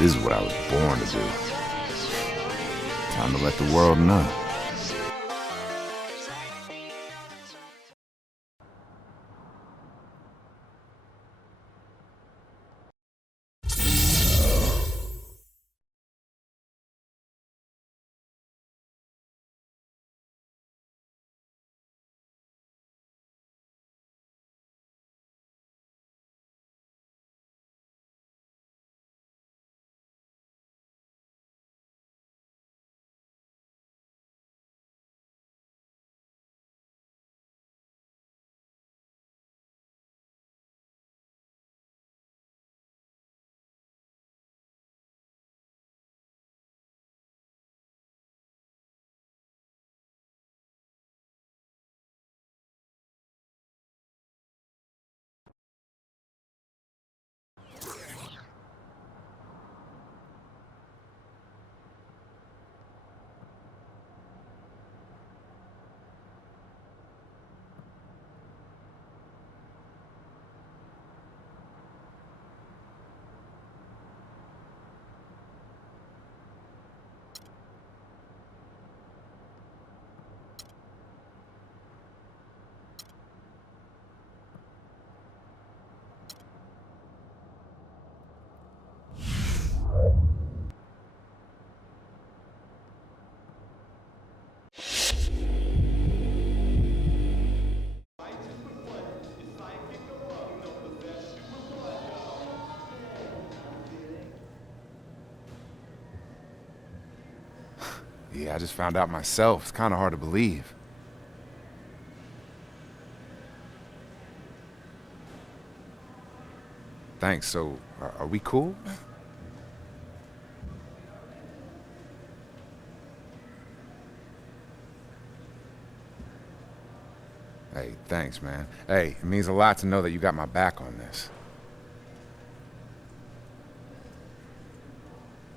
This is what I was born to do. Time to let the world know. Yeah, I just found out myself. It's kind of hard to believe. Thanks. So, are we cool? Hey, thanks, man. Hey, it means a lot to know that you got my back on this.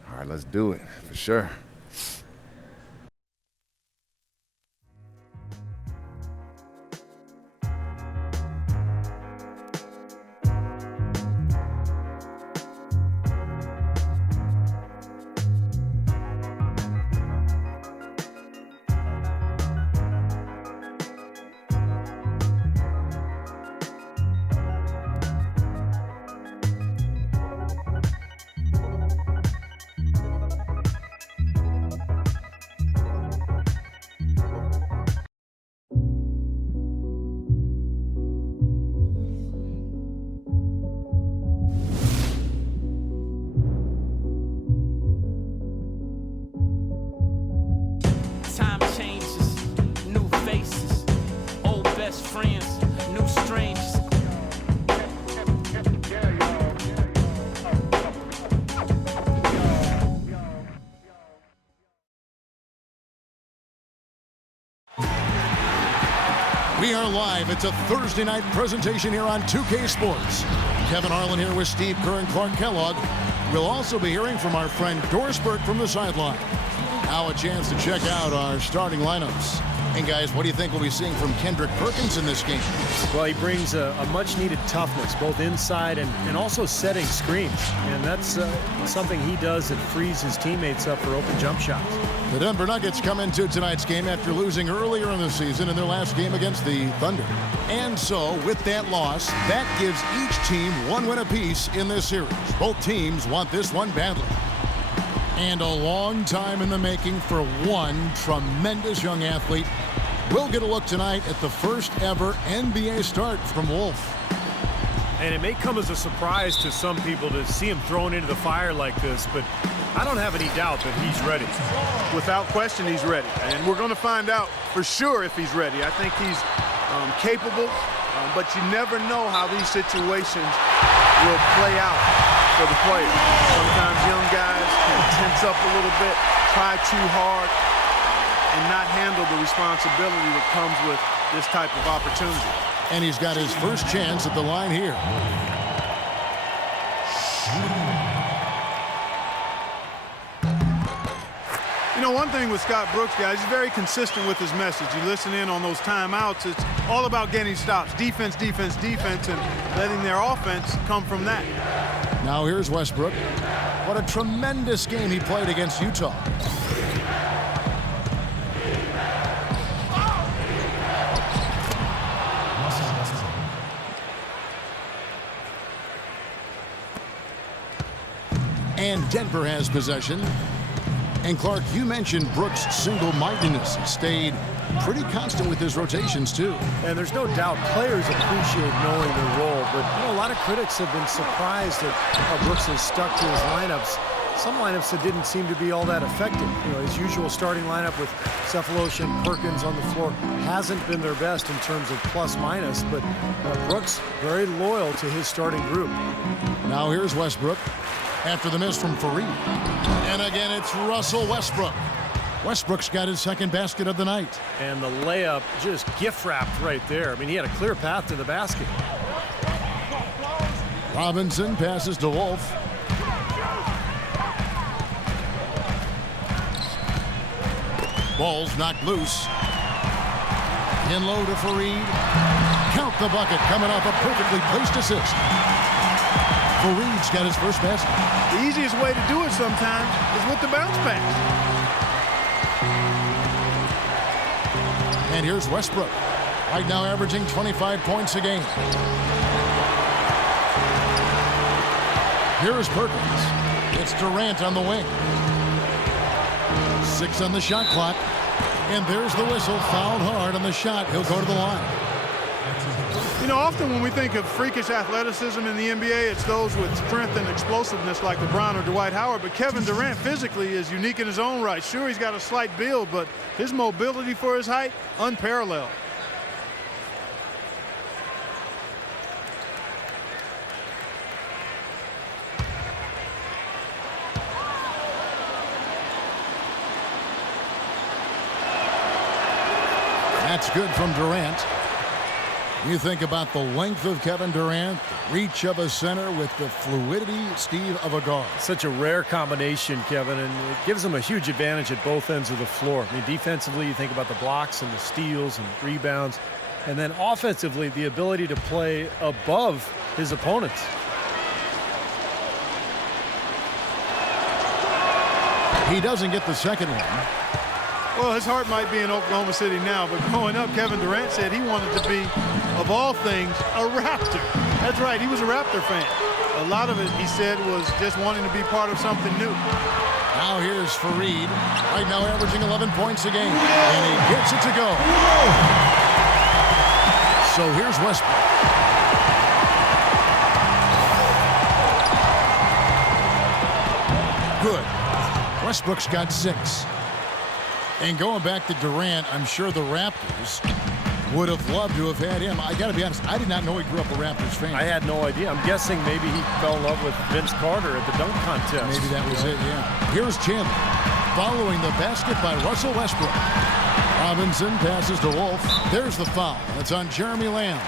All right, let's do it, for sure. We are live. It's a Thursday night presentation here on 2K Sports. Kevin Harlan here with Steve Kerr and Clark Kellogg. We'll also be hearing from our friend Dorsberg from the sideline. Now a chance to check out our starting lineups. And guys, what do you think we'll be seeing from Kendrick Perkins in this game? Well, he brings a much-needed toughness, both inside and also setting screens. And that's something he does that frees his teammates up for open jump shots. The Denver Nuggets come into tonight's game after losing earlier in the season in their last game against the Thunder. And so, with that loss, that gives each team one win apiece in this series. Both teams want this one badly. And a long time in the making for one tremendous young athlete. We'll get a look tonight at the first ever NBA start from Wolf. And it may come as a surprise to some people to see him thrown into the fire like this, but I don't have any doubt that he's ready. Without question, he's ready. And we're going to find out for sure if he's ready. I think he's capable, but you never know how these situations will play out for the player. Sometimes young guys can tense up a little bit, try too hard, and not handle the responsibility that comes with this type of opportunity. And he's got his first chance at the line here. You know, one thing with Scott Brooks, guys, he's very consistent with his message. You listen in on those timeouts, it's all about getting stops. Defense, defense, defense, and letting their offense come from that. Now here's Westbrook. What a tremendous game he played against Utah. And Denver has possession. And Clark, you mentioned Brooks' single-mindedness. He stayed pretty constant with his rotations, too. And there's no doubt players appreciate knowing their role, but you know, a lot of critics have been surprised at how Brooks has stuck to his lineups. Some lineups that didn't seem to be all that effective. You know, his usual starting lineup with Cephalosha and Perkins on the floor hasn't been their best in terms of plus-minus, but Brooks very loyal to his starting group. Now here's Westbrook after the miss from Fareed. And again, it's Russell Westbrook. Westbrook's got his second basket of the night. And the layup just gift-wrapped right there. I mean, he had a clear path to the basket. Robinson passes to Wolf. Ball's knocked loose. In low to Fareed. Count the bucket, coming off a perfectly placed assist. Fareed's got his first basket. The easiest way to do it sometimes is with the bounce pass. And here's Westbrook, right now averaging 25 points a game. Here's Perkins. It's Durant on the wing. 6 on the shot clock. And there's the whistle, fouled hard on the shot. He'll go to the line. You know, often when we think of freakish athleticism in the NBA, it's those with strength and explosiveness like LeBron or Dwight Howard. But Kevin Durant physically is unique in his own right. Sure, he's got a slight build, but his mobility for his height, unparalleled. That's good from Durant. You think about the length of Kevin Durant, the reach of a center with the fluidity, Steve, of a guard. Such a rare combination, Kevin, and it gives him a huge advantage at both ends of the floor. I mean, defensively, you think about the blocks and the steals and rebounds, and then offensively, the ability to play above his opponents. He doesn't get the second one. Well, his heart might be in Oklahoma City now, but growing up, Kevin Durant said he wanted to be, of all things, a Raptor. That's right, he was a Raptor fan. A lot of it, he said, was just wanting to be part of something new. Now here's Fareed, right now averaging 11 points a game, and he gets it to go. So here's Westbrook. Good. Westbrook's got 6. And going back to Durant, I'm sure the Raptors would have loved to have had him. I got to be honest, I did not know he grew up a Raptors fan. I had no idea. I'm guessing maybe he fell in love with Vince Carter at the dunk contest. Maybe that was it, yeah. Here's Chandler, following the basket by Russell Westbrook. Robinson passes to Wolf. There's the foul. That's on Jeremy Lamb.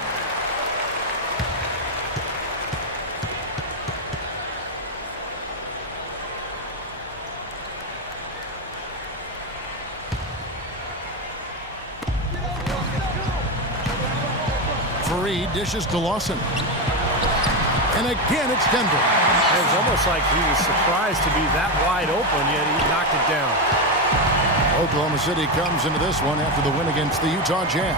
Fareed dishes to Lawson. And again, it's Denver. It was almost like he was surprised to be that wide open, yet he knocked it down. Oklahoma City comes into this one after the win against the Utah Jazz.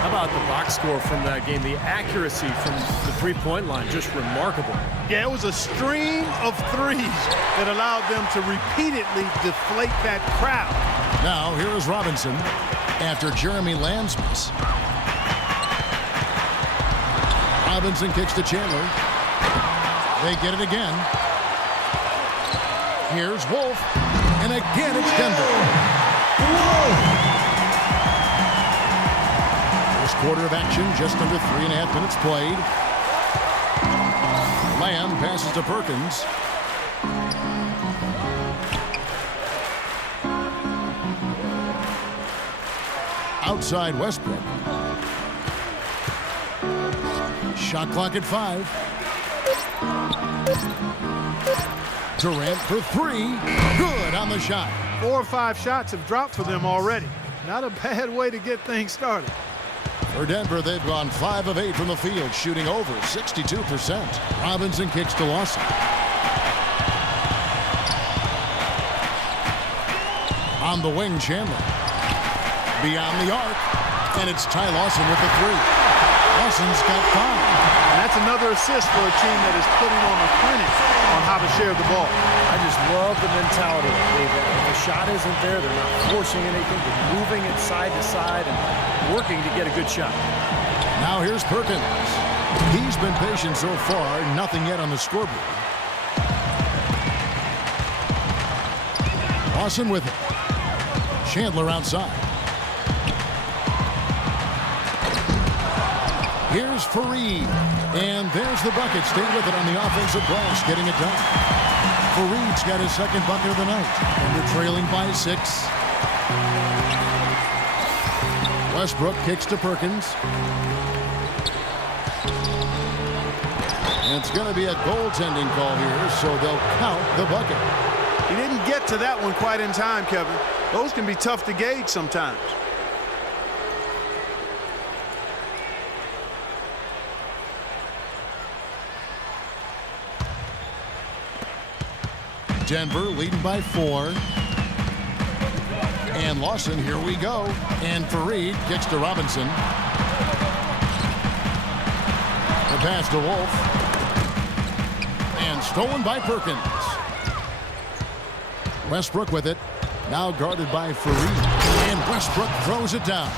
How about the box score from that game? The accuracy from the three-point line, just remarkable. Yeah, it was a stream of threes that allowed them to repeatedly deflate that crowd. Now, here is Robinson after Jeremy Lamb's miss. Robinson kicks to Chandler. They get it again. Here's Wolf. And again, it's Denver. First quarter of action, just under 3.5 minutes played. Lamb passes to Perkins. Outside Westbrook. Shot clock at 5. Durant for 3. Good on the shot. 4 or 5 shots have dropped for them already. Not a bad way to get things started. For Denver, they've gone 5 of 8 from the field, shooting over 62%. Robinson kicks to Lawson. On the wing, Chandler. Beyond the arc, and it's Ty Lawson with the 3. Lawson's got 5. And that's another assist for a team that is putting on a clinic on how to share the ball. I just love the mentality. If the shot isn't there, they're not forcing anything. They're moving it side to side and working to get a good shot. Now here's Perkins. He's been patient so far. Nothing yet on the scoreboard. Lawson with it. Chandler outside. Here's Fareed. And there's the bucket. Stay with it on the offensive glass, getting it done. Fareed's got his second bucket of the night. And they're trailing by 6. Westbrook kicks to Perkins. And it's going to be a goaltending call here, so they'll count the bucket. He didn't get to that one quite in time, Kevin. Those can be tough to gauge sometimes. Denver leading by 4. And Lawson, here we go. And Fareed kicks to Robinson. The pass to Wolf. And stolen by Perkins. Westbrook with it. Now guarded by Fareed. And Westbrook throws it down.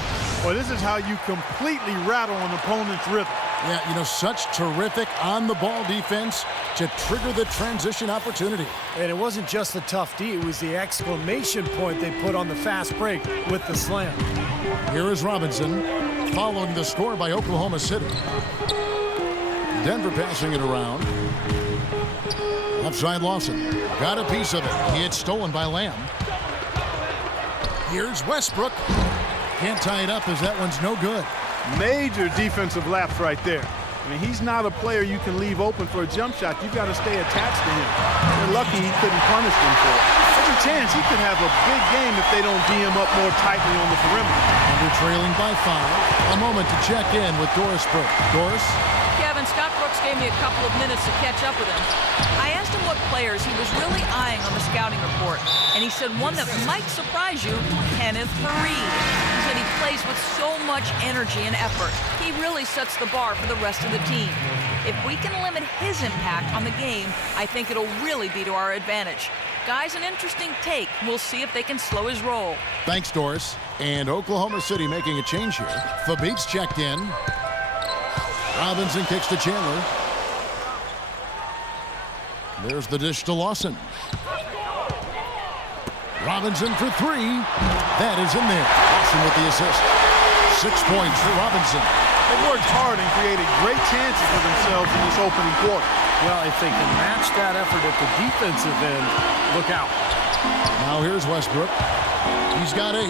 Well, this is how you completely rattle an opponent's rhythm. Yeah, you know, such terrific on-the-ball defense to trigger the transition opportunity. And it wasn't just the tough D, it was the exclamation point they put on the fast break with the slam. Here is Robinson, following the score by Oklahoma City. Denver passing it around. Upside Lawson, got a piece of it. It's stolen by Lamb. Here's Westbrook. Can't tie it up as that one's no good. Major defensive lapse right there. I mean, he's not a player you can leave open for a jump shot. You've got to stay attached to him. They're lucky he couldn't punish them for it. There's a chance he could have a big game if they don't D him up more tightly on the perimeter. And they're trailing by 5. A moment to check in with Doris Burke. Doris? Kevin, Scott Brooks gave me a couple of minutes to catch up with him. I asked him what players he was really eyeing on the scouting report, and he said one that might surprise you, Kenneth Fareed. He said he plays with so much energy and effort. He really sets the bar for the rest of the team. If we can limit his impact on the game, I think it'll really be to our advantage. Guy's an interesting take. We'll see if they can slow his roll. Thanks, Doris. And Oklahoma City making a change here. Fabit's checked in. Robinson kicks to Chandler. There's the dish to Lawson. Robinson for 3. That is in there. Lawson with the assist. 6 points for Robinson. They worked hard and created great chances for themselves in this opening quarter. Well, if they can match that effort at the defensive end, look out. Now here's Westbrook. He's got 8.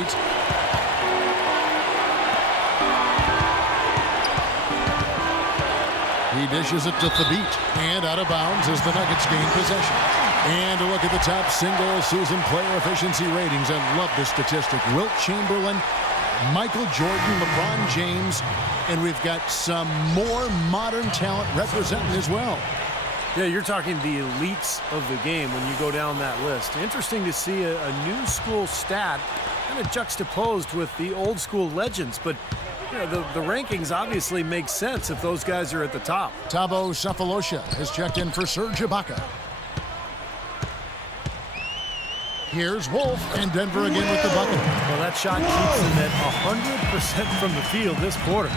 He dishes it to Fabit, and out of bounds as the Nuggets gain possession. And a look at the top single-season player efficiency ratings. I love this statistic. Wilt Chamberlain Michael Jordan, LeBron James, and we've got some more modern talent representing as well. Yeah, you're talking the elites of the game when you go down that list. Interesting to see a new school stat kind of juxtaposed with the old school legends, but you know, the rankings obviously make sense if those guys are at the top. Thabo Sefolosha has checked in for Serge Ibaka. Here's Wolf, and Denver again with the bucket. Well, that shot keeps them at 100% from the field this quarter.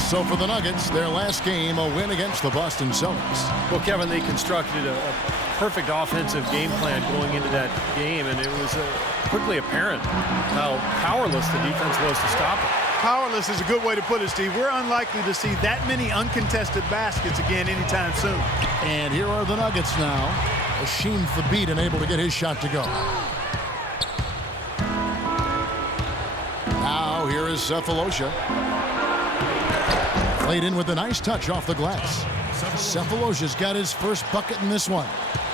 So for the Nuggets, their last game, a win against the Boston Celtics. Well, Kevin, they constructed a perfect offensive game plan going into that game, and it was quickly apparent how powerless the defense was to stop it. Powerless is a good way to put it, Steve. We're unlikely to see that many uncontested baskets again anytime soon. And here are the Nuggets now. Hasheem Thabeet unable to get his shot to go. Now here is Sefolosha. Played in with a nice touch off the glass. Sefolosha's got his first bucket in this one.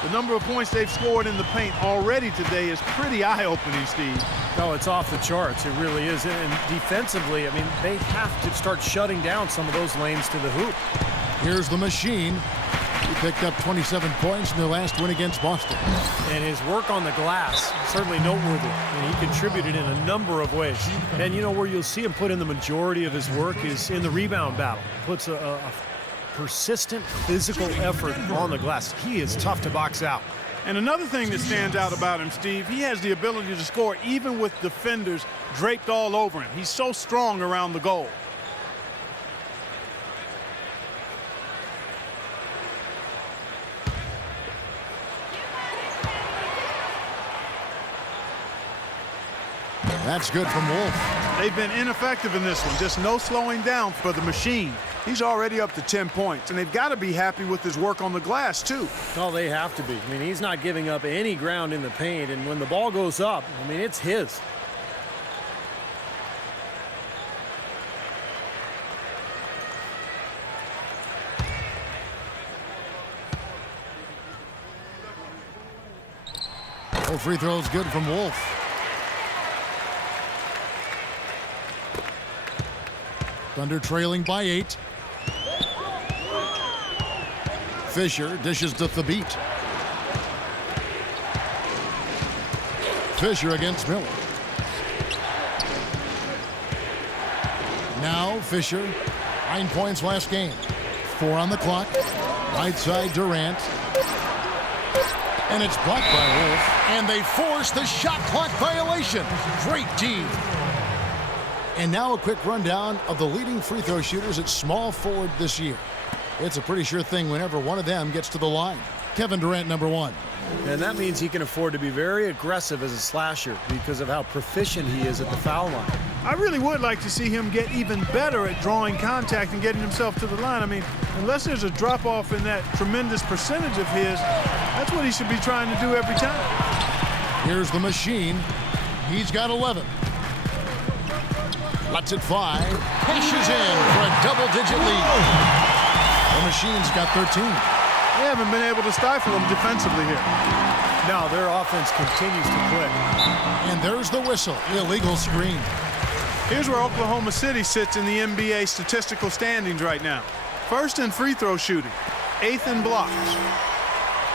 The number of points they've scored in the paint already today is pretty eye-opening, Steve. No, it's off the charts. It really is. And defensively, I mean, they have to start shutting down some of those lanes to the hoop. Here's the machine. He picked up 27 points in their last win against Boston. And his work on the glass, certainly noteworthy. And he contributed in a number of ways. And you know where you'll see him put in the majority of his work is in the rebound battle. Puts a persistent physical effort on the glass. He is tough to box out. And another thing that stands out about him, Steve, he has the ability to score even with defenders draped all over him. He's so strong around the goal. That's good from Wolf. They've been ineffective in this one. Just no slowing down for the machine. He's already up to 10 points, and they've got to be happy with his work on the glass, too. Oh, they have to be. I mean, he's not giving up any ground in the paint, and when the ball goes up, I mean, it's his. Oh, free throws good from Wolf. Thunder trailing by 8. Fisher dishes to Thabeet. Fisher against Miller. Now Fisher, 9 points last game. 4 on the clock. Right side Durant. And it's blocked by Wolf. And they force the shot clock violation. Great D. And now a quick rundown of the leading free throw shooters at small forward this year. It's a pretty sure thing whenever one of them gets to the line. Kevin Durant, number 1. And that means he can afford to be very aggressive as a slasher because of how proficient he is at the foul line. I really would like to see him get even better at drawing contact and getting himself to the line. I mean, unless there's a drop-off in that tremendous percentage of his, that's what he should be trying to do every time. Here's the machine. He's got 11. Lets it fly. Pushes in for a double-digit lead. The machine's got 13. They haven't been able to stifle him defensively here. Now their offense continues to click. And there's the whistle. Illegal screen. Here's where Oklahoma City sits in the NBA statistical standings right now. First in free throw shooting, 8th in blocks.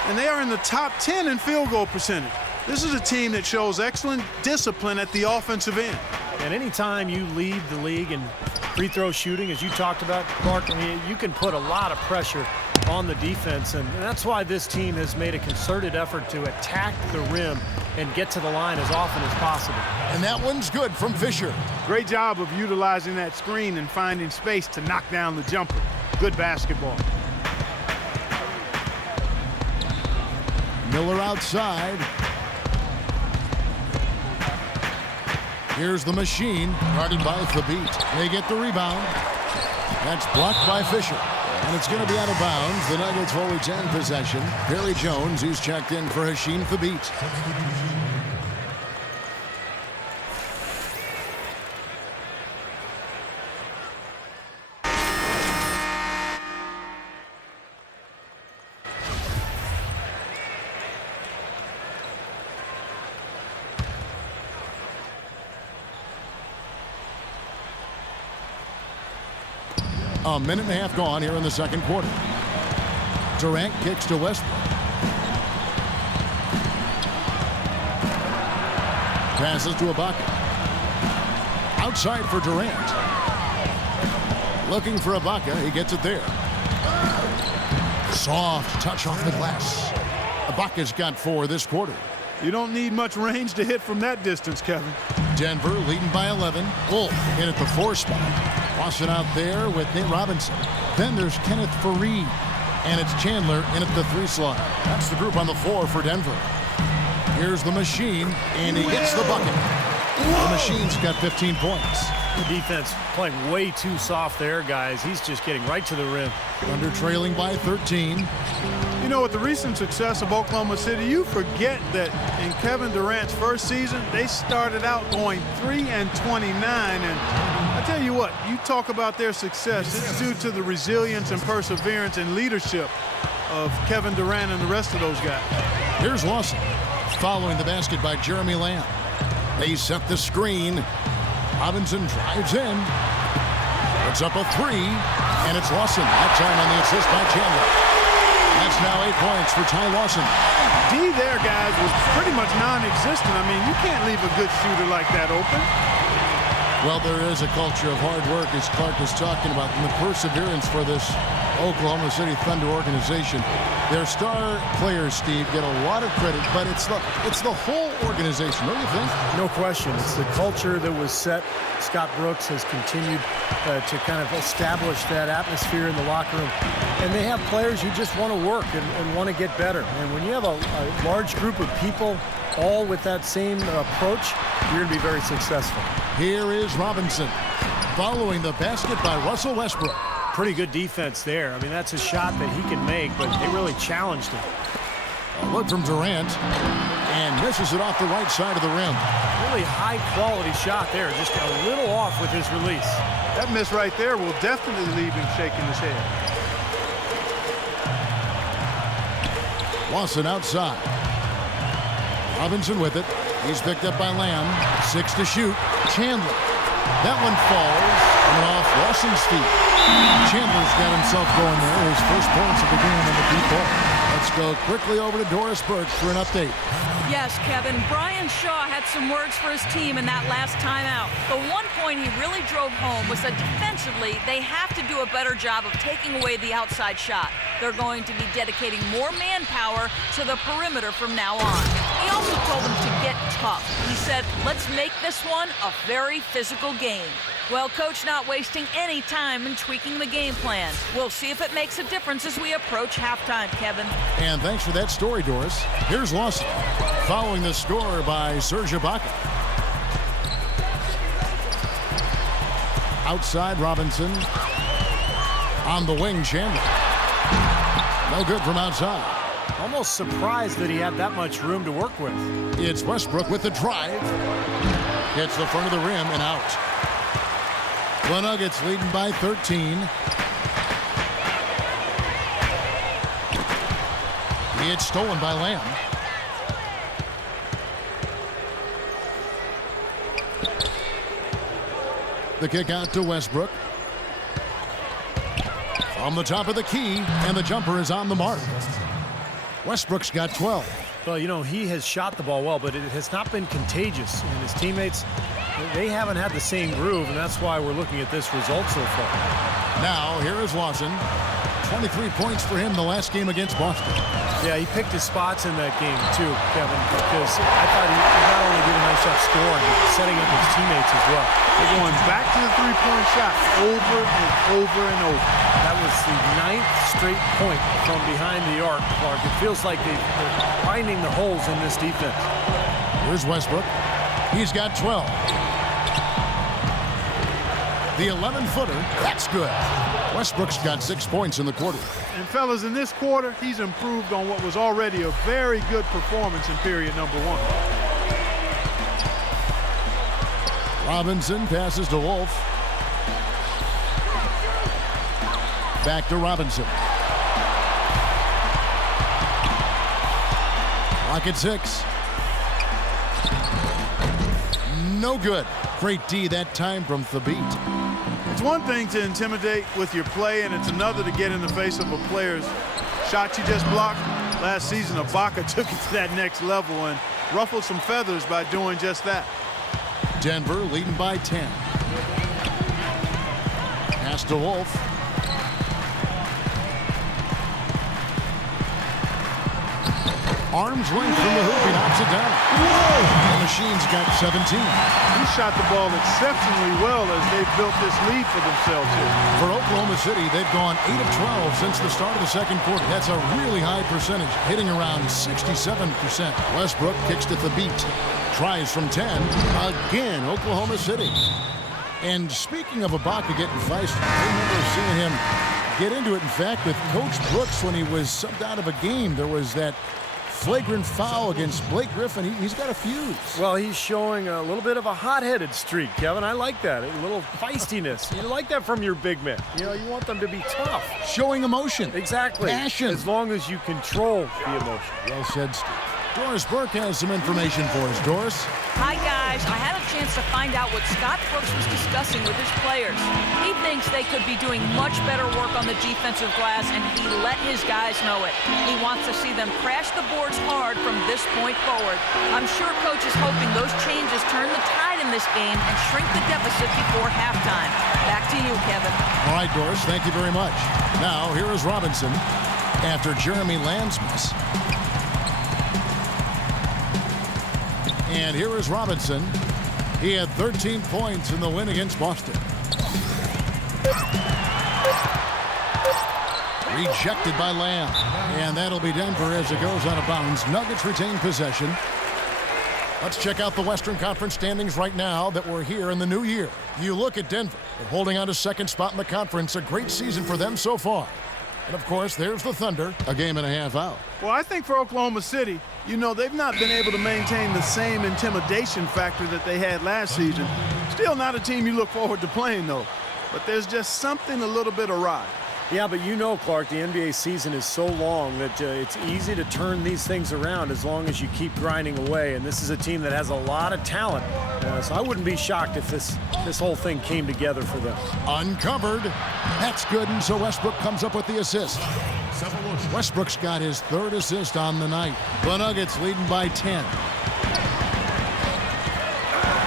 And they are in the top 10 in field goal percentage. This is a team that shows excellent discipline at the offensive end. And anytime you lead the league in free throw shooting, as you talked about, Clark, I mean, you can put a lot of pressure on the defense, and that's why this team has made a concerted effort to attack the rim and get to the line as often as possible. And that one's good from Fisher. Great job of utilizing that screen and finding space to knock down the jumper. Good basketball. Miller outside. Here's the machine, guarded by Thabeet. They get the rebound. That's blocked by Fisher. And it's going to be out of bounds. The Nuggets will retain possession. Perry Jones, who's checked in for Hasheem Thabeet. A minute and a half gone here in the second quarter. Durant kicks to Westbrook. Passes to Ibaka. Outside for Durant. Looking for Ibaka. He gets it there. Soft touch off the glass. Ibaka's got 4 this quarter. You don't need much range to hit from that distance, Kevin. Denver leading by 11. Wolf in at the 4 spot. Watson out there with Nate Robinson. Then there's Kenneth Faried. And it's Chandler in at the 3 slot. That's the group on the floor for Denver. Here's the machine, and he hits the bucket. The machine's got 15 points. The defense playing way too soft there, guys. He's just getting right to the rim. Under trailing by 13. You know, with the recent success of Oklahoma City, you forget that in Kevin Durant's first season, they started out going 3-29. And I tell you what, you talk about their success, it's due to the resilience and perseverance and leadership of Kevin Durant and the rest of those guys. Here's Lawson following the basket by Jeremy Lamb. They set the screen. Robinson drives in. Puts up a 3, and it's Lawson. That time on the assist by Chandler. That's now 8 points for Ty Lawson. D there, guys, was pretty much non-existent. I mean, you can't leave a good shooter like that open. Well, there is a culture of hard work, as Clark was talking about, and the perseverance for this Oklahoma City Thunder organization. Their star players, Steve, get a lot of credit, but it's the whole organization, don't you think? No question. It's the culture that was set. Scott Brooks has continued to kind of establish that atmosphere in the locker room. And they have players who just want to work and want to get better. And when you have a large group of people all with that same approach, you're going to be very successful. Here is Robinson following the basket by Russell Westbrook. Pretty good defense there. I mean, that's a shot that he can make, but they really challenged him. A look from Durant, and misses it off the right side of the rim. Really high-quality shot there, just a little off with his release. That miss right there will definitely leave him shaking his head. Lawson outside. Robinson with it. He's picked up by Lamb. 6 to shoot. Chandler. That one falls and off Lawson's feet. Chandler's got himself going there. His first points of the game in the deep ball. Let's go quickly over to Doris Burke for an update. Yes, Kevin. Brian Shaw had some words for his team in that last timeout. The one point he really drove home was that defensively, they have to do a better job of taking away the outside shot. They're going to be dedicating more manpower to the perimeter from now on. He also told them to get tough. He said, let's make this one a very physical game. Well, Coach not wasting any time in tweaking the game plan. We'll see if it makes a difference as we approach halftime, Kevin. And thanks for that story, Doris. Here's Lawson, following the score by Serge Ibaka. Outside, Robinson. On the wing, Chandler. No good from outside. Almost surprised that he had that much room to work with. It's Westbrook with the drive. Hits the front of the rim and out. The Nuggets leading by 13. It's stolen by Lamb. The kick out to Westbrook. From the top of the key, and the jumper is on the mark. Westbrook's got 12. Well, you know, he has shot the ball well, but it has not been contagious. And his teammates, they haven't had the same groove, and that's why we're looking at this result so far. Now, here is Lawson. 23 points for him the last game against Boston. Yeah, he picked his spots in that game, too, Kevin, because I thought he not only did a nice job scoring, but setting up his teammates as well. They're going back to the three-point shot over and over and over. That was the 9th straight point from behind the arc, Clark. It feels like they're finding the holes in this defense. Here's Westbrook. He's got 12. The 11-footer, that's good. Westbrook's got 6 points in the quarter. And fellas, in this quarter, he's improved on what was already a very good performance in period number 1. Robinson passes to Wolf. Back to Robinson. Clock at 6. No good Great D that time from Thabit. It's one thing to intimidate with your play, and it's another to get in the face of a player's shot you just blocked. Last season, Ibaka took it to that next level and ruffled some feathers by doing just that. Denver leading by 10. Pass to Wolf. Arms length from the hoop. He knocks it down. The Machine's got 17. He shot the ball exceptionally well as they've built this lead for themselves here. For Oklahoma City, they've gone 8 of 12 since the start of the second quarter. That's a really high percentage, hitting around 67%. Westbrook kicks to Thabit. Tries from 10. Again, Oklahoma City. And speaking of Ibaka getting feisty, I remember seeing him get into it. In fact, with Coach Brooks when he was subbed out of a game, there was that flagrant foul against Blake Griffin. He's got a fuse. Well, he's showing a little bit of a hot-headed streak, Kevin. I like that. A little feistiness. You like that from your big men. You know, you want them to be tough. Showing emotion. Exactly. Passion. As long as you control the emotion. Well said, Steve. Doris Burke has some information for us. Doris? Hi, guys. I had a chance to find out what Scott Brooks was discussing with his players. He thinks they could be doing much better work on the defensive glass, and he let his guys know it. He wants to see them crash the boards hard from this point forward. I'm sure Coach is hoping those changes turn the tide in this game and shrink the deficit before halftime. Back to you, Kevin. All right, Doris, thank you very much. Now, here is Robinson after Jeremy Lamb's miss. And here is Robinson. He had 13 points in the win against Boston. Rejected by Lamb. And that'll be Denver as it goes out of bounds. Nuggets retain possession. Let's check out the Western Conference standings right now that we're here in the new year. You look at Denver. They're holding on to second spot in the conference. A great season for them so far. And, of course, there's the Thunder, a game and a half out. Well, I think for Oklahoma City, you know, they've not been able to maintain the same intimidation factor that they had last season. Still not a team you look forward to playing, though. But there's just something a little bit awry. Yeah, but you know, Clark, the NBA season is so long that it's easy to turn these things around as long as you keep grinding away. And this is a team that has a lot of talent. So I wouldn't be shocked if this whole thing came together for them. Uncovered. That's good, and so Westbrook comes up with the assist. Westbrook's got his third assist on the night. The Nuggets leading by 10.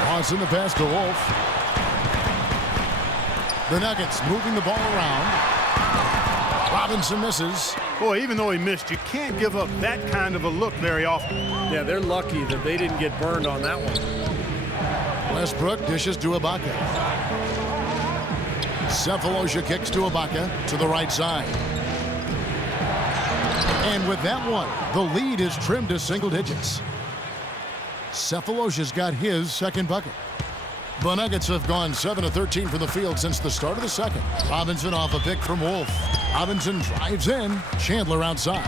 Pausing the pass to Wolf. The Nuggets moving the ball around. Robinson misses. Boy, even though he missed, you can't give up that kind of a look very often. Yeah, they're lucky that they didn't get burned on that one. Westbrook dishes to Ibaka. Cephalosha kicks to Ibaka to the right side. And with that one, the lead is trimmed to single digits. Cephalosha's got his second bucket. The Nuggets have gone 7 of 13 from the field since the start of the second. Robinson off a pick from Wolf. Robinson drives in. Chandler outside.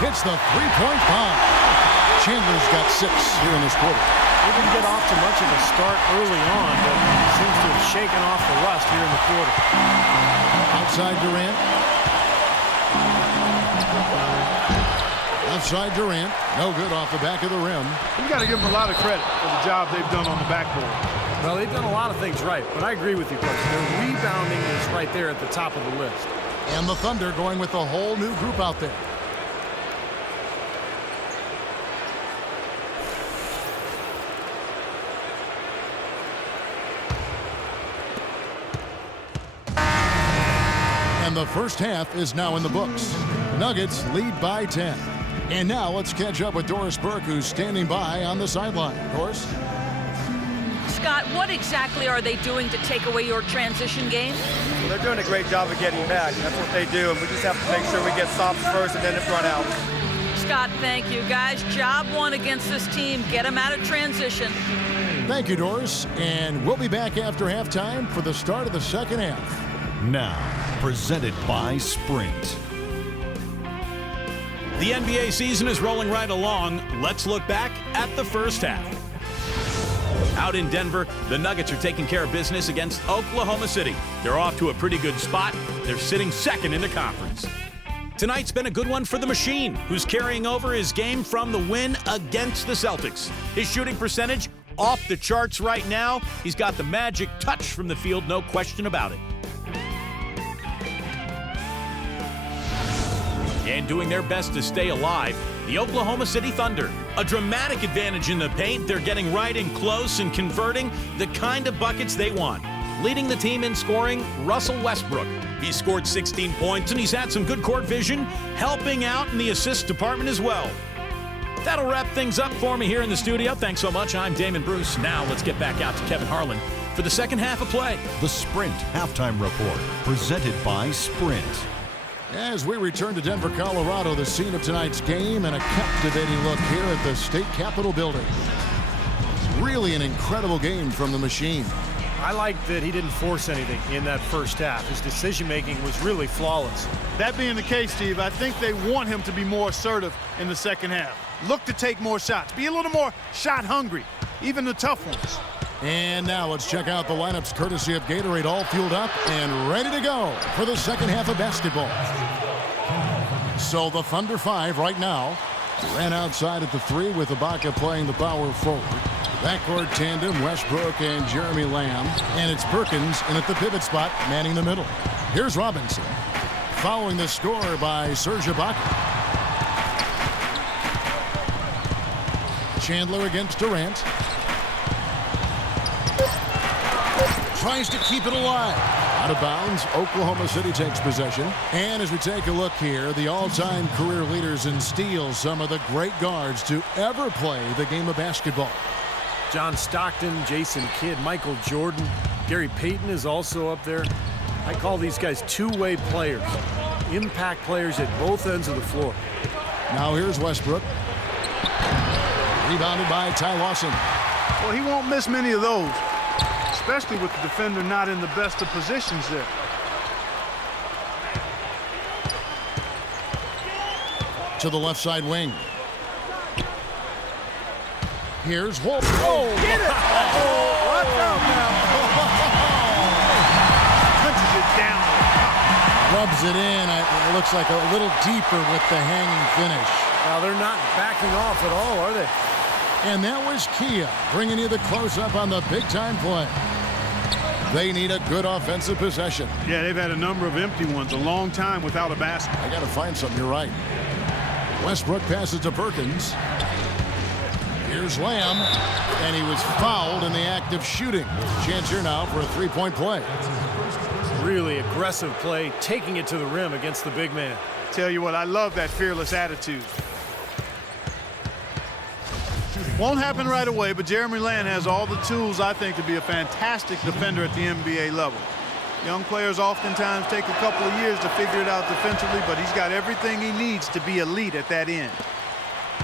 Hits the three-point bomb. Chandler's got 6 here in this quarter. They didn't get off to much of a start early on, but seems to have shaken off the rust here in the quarter. Outside Durant. Outside Durant. No good off the back of the rim. You got to give them a lot of credit for the job they've done on the backboard. Well, they've done a lot of things right, but I agree with you, Coach. Their rebounding is right there at the top of the list. And the Thunder going with a whole new group out there. And the first half is now in the books. Nuggets lead by 10. And now let's catch up with Doris Burke, who's standing by on the sideline. Doris? Scott, what exactly are they doing to take away your transition game? Well, they're doing a great job of getting back. That's what they do, and we just have to make sure we get stops first and then the front out. Scott, thank you, guys. Job one against this team. Get them out of transition. Thank you, Doris. And we'll be back after halftime for the start of the second half. Now, presented by Sprint. The NBA season is rolling right along. Let's look back at the first half. Out in Denver, the Nuggets are taking care of business against Oklahoma City. They're off to a pretty good spot. They're sitting second in the conference. Tonight's been a good one for the Machine, who's carrying over his game from the win against the Celtics. His shooting percentage off the charts right now. He's got the magic touch from the field, no question about it. And doing their best to stay alive, the Oklahoma City Thunder. A dramatic advantage in the paint. They're getting right in close and converting the kind of buckets they want. Leading the team in scoring, Russell Westbrook. He scored 16 points, and he's had some good court vision, helping out in the assist department as well. That'll wrap things up for me here in the studio. Thanks so much. I'm Damon Bruce. Now let's get back out to Kevin Harlan for the second half of play. The Sprint Halftime Report, presented by Sprint. As we return to Denver, Colorado, the scene of tonight's game, and a captivating look here at the State Capitol building. Really an incredible game from the Machine. I like that he didn't force anything in that first half. His decision-making was really flawless. That being the case, Steve, I think they want him to be more assertive in the second half. Look to take more shots. Be a little more shot hungry, even the tough ones. And now let's check out the lineups courtesy of Gatorade, all fueled up and ready to go for the second half of basketball. So the Thunder 5 right now. Ran outside at the 3 with Ibaka playing the power forward. Backcourt tandem, Westbrook and Jeremy Lamb. And it's Perkins in at the pivot spot, manning the middle. Here's Robinson. Following the score by Serge Ibaka. Chandler against Durant. Tries to keep it alive. Out of bounds, Oklahoma City takes possession. And as we take a look here, the all-time career leaders in steals, some of the great guards to ever play the game of basketball. John Stockton, Jason Kidd, Michael Jordan, Gary Payton is also up there. I call these guys two-way players, impact players at both ends of the floor. Now here's Westbrook. Rebounded by Ty Lawson. Well, he won't miss many of those, especially with the defender not in the best of positions there. To the left side wing. Here's Wolf. Oh, get it! Watch out now. Punches it down. Rubs it in. It looks like a little deeper with the hanging finish. Now they're not backing off at all, are they? And that was Kia bringing you the close-up on the big-time play. They need a good offensive possession. Yeah, they've had a number of empty ones, a long time without a basket. I got to find something. You're right. Westbrook passes to Perkins. Here's Lamb, and he was fouled in the act of shooting. Chance here now for a three-point play. Really aggressive play, taking it to the rim against the big man. Tell you what, I love that fearless attitude. Won't happen right away, but Jeremy Lamb has all the tools, I think, to be a fantastic defender at the NBA level. Young players oftentimes take a couple of years to figure it out defensively, but he's got everything he needs to be elite at that end.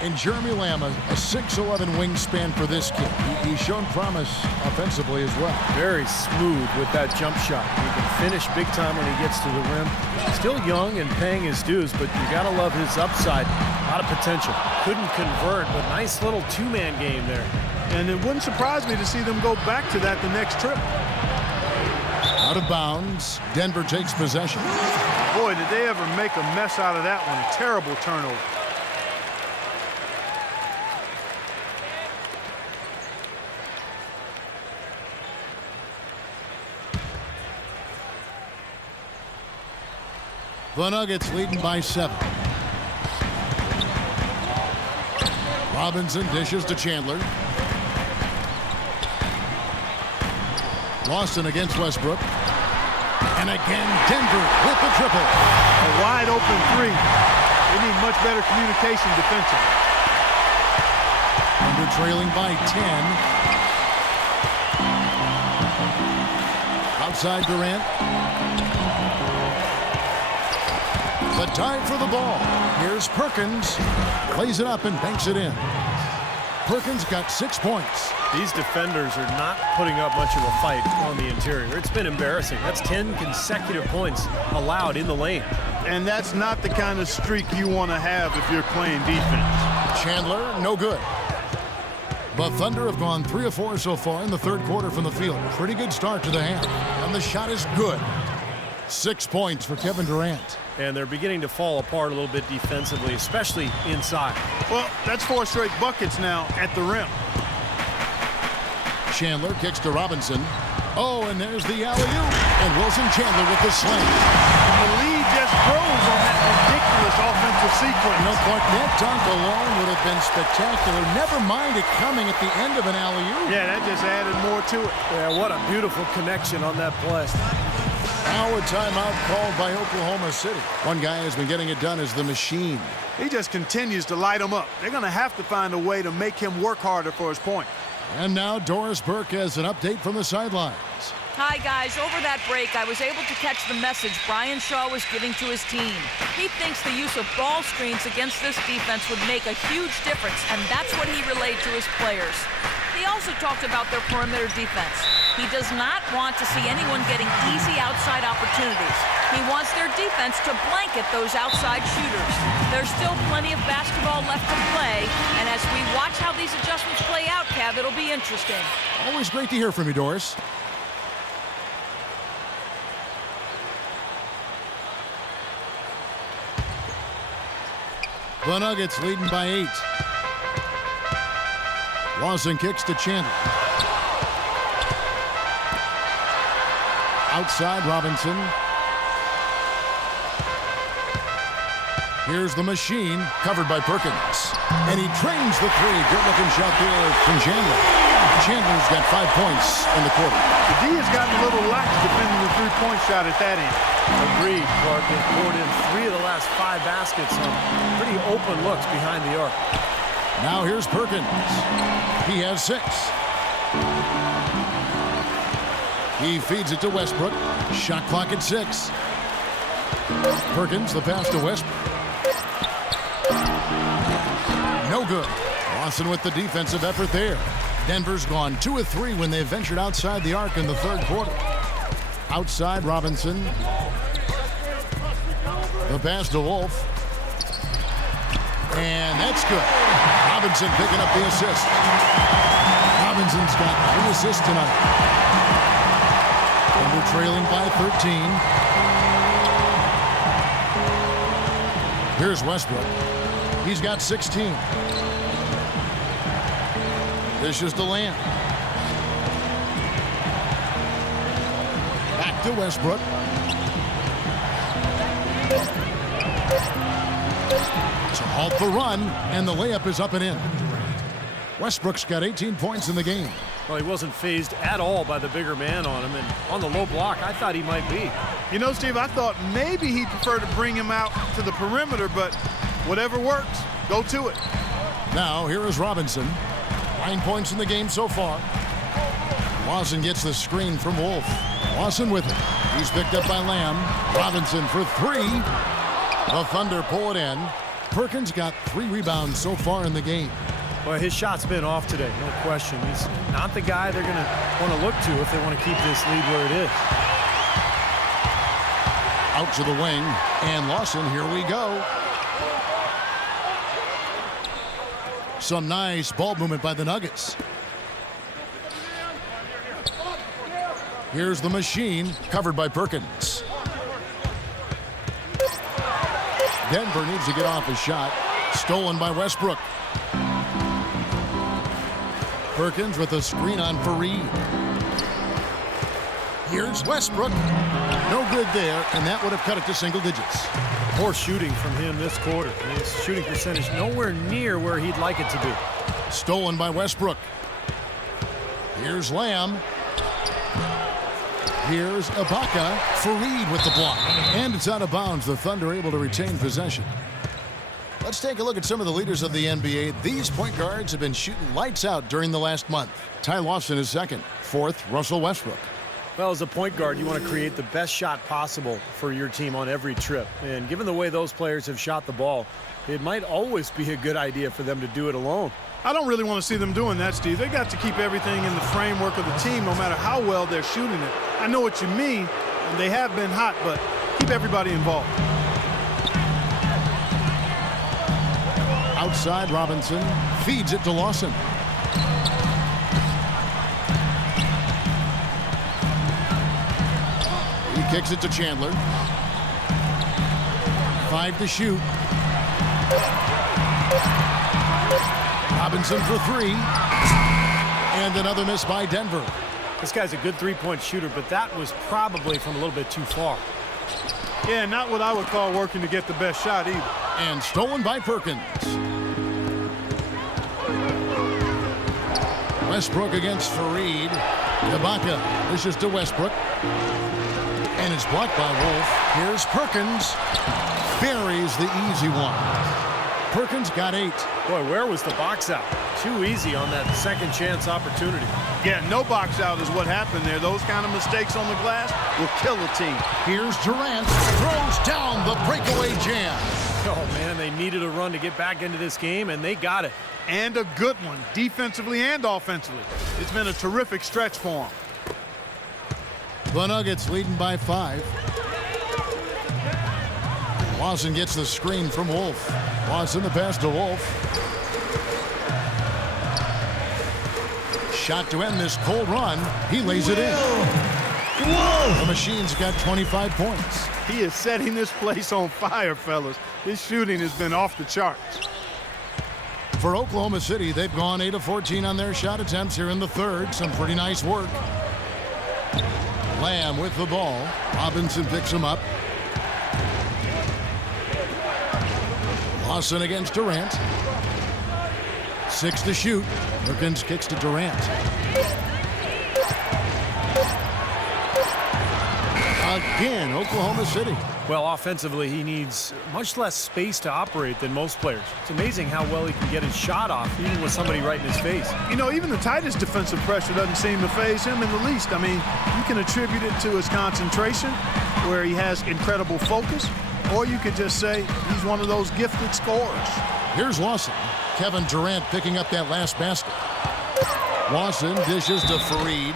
And Jeremy Lamb, a 6'11" wingspan for this kid. He's shown promise offensively as well. Very smooth with that jump shot. He can finish big time when he gets to the rim. Still young and paying his dues, but you got to love his upside. A lot of potential. Couldn't convert, but nice little two-man game there. And it wouldn't surprise me to see them go back to that the next trip. Out of bounds. Denver takes possession. Boy, did they ever make a mess out of that one. A terrible turnover. The Nuggets leading by 7. Robinson dishes to Chandler. Lawson against Westbrook. And again, Denver with the triple. A wide open three. They need much better communication defensively. Thunder trailing by 10. Outside Durant. The dive for the ball. Here's Perkins. Plays it up and banks it in. Perkins got 6 points. These defenders are not putting up much of a fight on the interior. It's been embarrassing. That's 10 consecutive points allowed in the lane. And that's not the kind of streak you want to have if you're playing defense. Chandler, no good. The Thunder have gone 3 of 4 so far in the third quarter from the field. Pretty good start to the half. And the shot is good. 6 points for Kevin Durant. And they're beginning to fall apart a little bit defensively, especially inside. Well, that's 4 straight buckets now at the rim. Chandler kicks to Robinson. Oh, and there's the alley-oop. And Wilson Chandler with the slam. The lead just grows on that ridiculous offensive sequence. No point. That dunk alone would have been spectacular. Never mind it coming at the end of an alley-oop. Yeah, that just added more to it. Yeah, what a beautiful connection on that play. Now a timeout called by Oklahoma City. One guy has been getting it done as the machine. He just continues to light them up. They're going to have to find a way to make him work harder for his point. And now Doris Burke has an update from the sidelines. Hi, guys. Over that break, I was able to catch the message Brian Shaw was giving to his team. He thinks the use of ball screens against this defense would make a huge difference, and that's what he relayed to his players. He also talked about their perimeter defense. He does not want to see anyone getting easy outside opportunities. He wants their defense to blanket those outside shooters. There's still plenty of basketball left to play, and as we watch how these adjustments play out, Cav, it'll be interesting. Always great to hear from you, Doris. The Nuggets leading by 8. Lawson kicks to Chandler. Outside Robinson. Here's the machine, covered by Perkins. And he trains the three. Good-looking shot there from Chandler. Chandler's got 5 points in the quarter. The D has gotten a little lax defending the three-point shot at that end. Agreed, Clark. They poured in 3 of the last 5 baskets on pretty open looks behind the arc. Now here's Perkins. He has 6. He feeds it to Westbrook. Shot clock at 6. Perkins, the pass to Westbrook. No good. Lawson with the defensive effort there. Denver's gone 2 of 3 when they ventured outside the arc in the third quarter. Outside Robinson. The pass to Wolf. And that's good. Robinson picking up the assist. Robinson's got 3 assists tonight. Denver trailing by 13. Here's Westbrook. He's got 16. This is the Lamb. Back to Westbrook. To halt the run, and the layup is up and in. Westbrook's got 18 points in the game. Well, he wasn't phased at all by the bigger man on him, and on the low block, I thought he might be. You know, Steve, I thought maybe he'd prefer to bring him out to the perimeter, but whatever works, go to it. Now, here is Robinson. 9 points in the game so far. Lawson gets the screen from Wolf. Lawson with it. He's picked up by Lamb. Robinson for 3. The Thunder pull it in. Perkins got 3 rebounds so far in the game. Well, his shot's been off today, no question. He's not the guy they're going to want to look to if they want to keep this lead where it is. Out to the wing, and Lawson, here we go. Some nice ball movement by the Nuggets. Here's the machine, covered by Perkins. Denver needs to get off his shot. Stolen by Westbrook. Perkins with a screen on Fareed. Here's Westbrook. No good there, and that would have cut it to single digits. Poor shooting from him this quarter. His shooting percentage nowhere near where he'd like it to be. Stolen by Westbrook. Here's Lamb. Here's Ibaka. Fareed with the block. And it's out of bounds. The Thunder able to retain possession. Let's take a look at some of the leaders of the NBA. These point guards have been shooting lights out during the last month. Ty Lawson is second. Fourth, Russell Westbrook. Well, as a point guard, you want to create the best shot possible for your team on every trip. And given the way those players have shot the ball, it might always be a good idea for them to do it alone. I don't really want to see them doing that, Steve. They got to keep everything in the framework of the team no matter how well they're shooting it. I know what you mean, and they have been hot, but keep everybody involved. Outside, Robinson feeds it to Lawson. He kicks it to Chandler. 5 to shoot. Robinson for 3. And another miss by Denver. This guy's a good three-point shooter, but that was probably from a little bit too far. Yeah, not what I would call working to get the best shot either. And stolen by Perkins. Westbrook against Fareed. Ibaka. This is to Westbrook. And it's blocked by Wolf. Here's Perkins. Buries the easy one. Perkins got 8. Boy, where was the box out? Too easy on that second chance opportunity. Yeah, no box out is what happened there. Those kind of mistakes on the glass will kill a team. Here's Durant. Throws down the breakaway jam. Oh, man, they needed a run to get back into this game, and they got it. And a good one, defensively and offensively. It's been a terrific stretch for them. The Nuggets leading by 5. Lawson gets the screen from Wolf. Lawson the pass to Wolf. Shot to end this cold run. He lays it in. The Machine's got 25 points. He is setting this place on fire, fellas. His shooting has been off the charts. For Oklahoma City, they've gone 8 of 14 on their shot attempts here in the third. Some pretty nice work. Lamb with the ball. Robinson picks him up. Lawson against Durant. 6 to shoot. Perkins kicks to Durant. Again, Oklahoma City. Well, offensively, he needs much less space to operate than most players. It's amazing how well he can get his shot off, even with somebody right in his face. You know, even the tightest defensive pressure doesn't seem to faze him in the least. I mean, you can attribute it to his concentration, where he has incredible focus, or you could just say he's one of those gifted scorers. Here's Lawson. Kevin Durant picking up that last basket. Lawson dishes to Fareed.